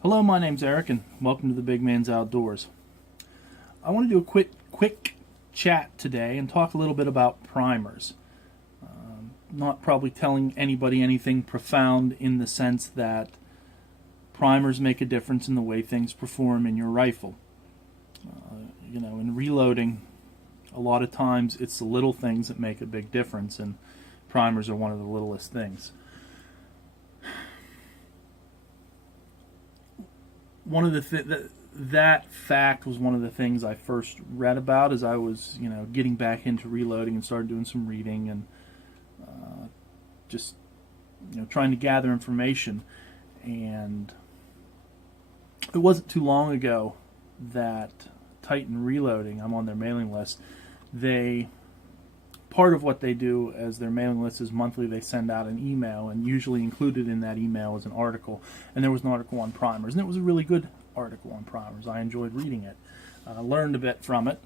Hello, my name's Eric, and welcome to the Big Man's Outdoors. I want to do a quick chat today and talk a little bit about primers. Not probably telling anybody anything profound in the sense that primers make a difference in the way things perform in your rifle. In reloading, a lot of times it's the little things that make a big difference, and primers are one of the littlest things. One of that fact was one of the things I first read about as I was, getting back into reloading and started doing some reading and just, trying to gather information. And it wasn't too long ago that Titan Reloading, I'm on their mailing list, part of what they do as their mailing list is monthly they send out an email, and usually included in that email is an article, and there was an article on primers, and it was a really good article on primers. I enjoyed reading it. Learned a bit from it,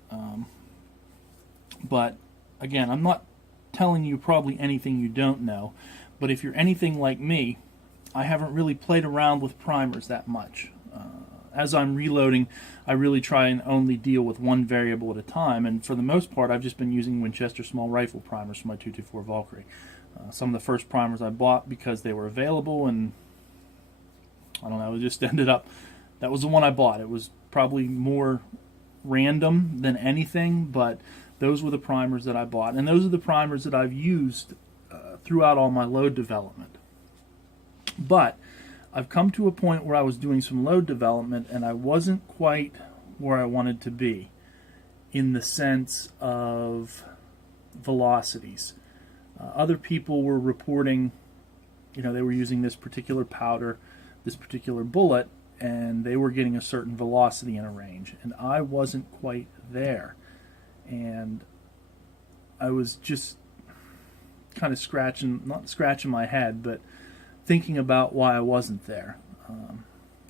but again, I'm not telling you probably anything you don't know, but if you're anything like me, I haven't really played around with primers that much. As I'm reloading, I really try and only deal with one variable at a time, and for the most part, I've just been using Winchester small rifle primers for my 224 Valkyrie. Some of the first primers I bought because they were available, and I don't know, it just ended up, that was the one I bought. It was probably more random than anything, but those were the primers that I bought, and those are the primers that I've used throughout all my load development. But I've come to a point where I was doing some load development and I wasn't quite where I wanted to be in the sense of velocities. Other people were reporting, they were using this particular powder, this particular bullet, and they were getting a certain velocity in a range, and I wasn't quite there. And I was just kind of not scratching my head, but thinking about why I wasn't there.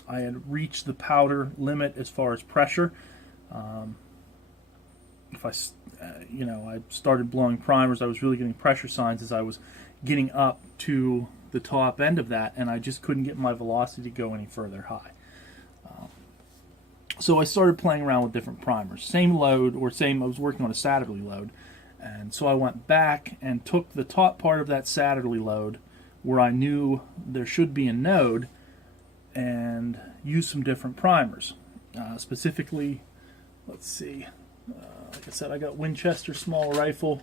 I had reached the powder limit as far as pressure. If I started blowing primers, I was really getting pressure signs as I was getting up to the top end of that, and I just couldn't get my velocity to go any further high. So I started playing around with different primers. Same load, I was working on a Satterley load, and so I went back and took the top part of that Satterley load where I knew there should be a node and use some different primers. Specifically, let's see, like I said, I got Winchester small rifle.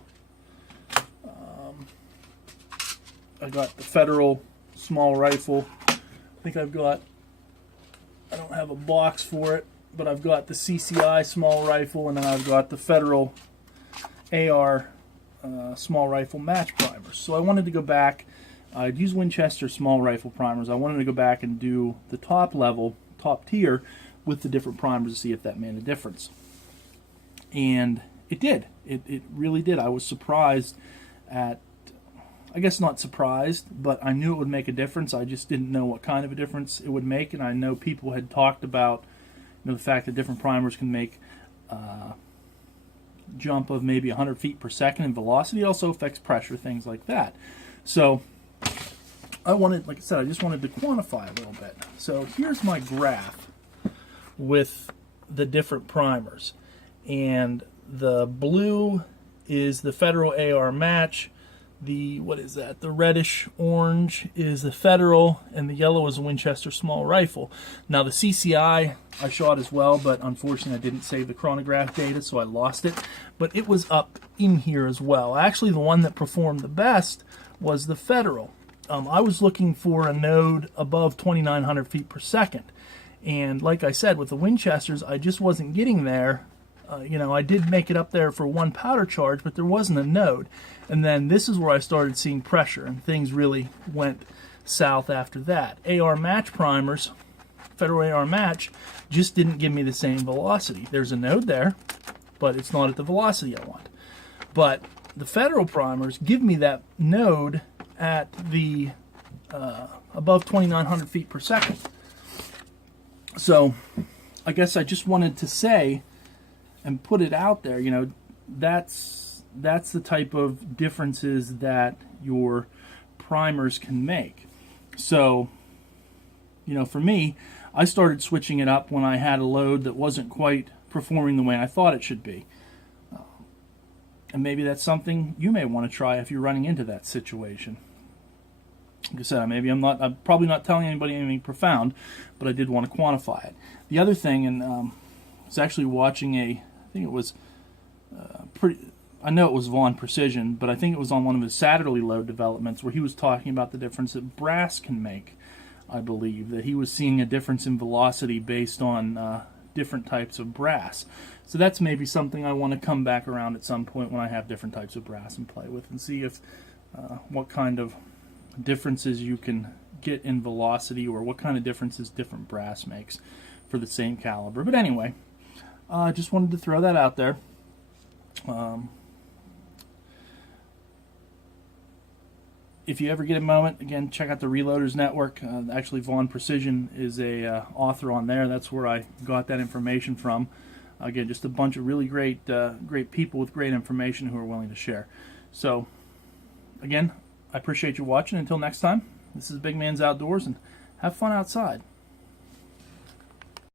I got the Federal small rifle. I think I don't have a box for it, but I've got the CCI small rifle, and then I've got the Federal AR small rifle match primers. So I wanted to go back. I'd use Winchester small rifle primers. I wanted to go back and do the top tier, with the different primers to see if that made a difference. And it did. It really did. I was surprised I guess not surprised, but I knew it would make a difference. I just didn't know what kind of a difference it would make, and I know people had talked about the fact that different primers can make jump of maybe 100 feet per second in velocity. It also affects pressure, things like that. So like I said, I just wanted to quantify a little bit. So here's my graph with the different primers. And the blue is the Federal AR match. The reddish orange is the Federal, and the yellow is a Winchester small rifle. Now the CCI I shot as well, but unfortunately I didn't save the chronograph data, so I lost it. But it was up in here as well. Actually, the one that performed the best was the Federal. I was looking for a node above 2,900 feet per second. And like I said, with the Winchesters, I just wasn't getting there. I did make it up there for one powder charge, but there wasn't a node. And then this is where I started seeing pressure, and things really went south after that. AR match primers, Federal AR match, just didn't give me the same velocity. There's a node there, but it's not at the velocity I want. But the Federal primers give me that node at the above 2,900 feet per second. So I guess I just wanted to say and put it out there, that's the type of differences that your primers can make. So, for me, I started switching it up when I had a load that wasn't quite performing the way I thought it should be. And maybe that's something you may want to try if you're running into that situation. Like I said, I'm probably not telling anybody anything profound, but I did want to quantify it. The other thing, and I was actually watching I think it was I know it was Vaughn Precision, but I think it was on one of his Saturday load developments where he was talking about the difference that brass can make. I believe that he was seeing a difference in velocity based on different types of brass. So that's maybe something I want to come back around at some point when I have different types of brass and play with, and see if what kind of differences you can get in velocity, or what kind of differences different brass makes for the same caliber. But anyway, I just wanted to throw that out there. If you ever get a moment, again, check out the Reloaders Network. Actually, Vaughn Precision is a author on there. That's where I got that information from. Again, just a bunch of really great people with great information who are willing to share. So, again, I appreciate you watching. Until next time, this is Big Man's Outdoors, and have fun outside.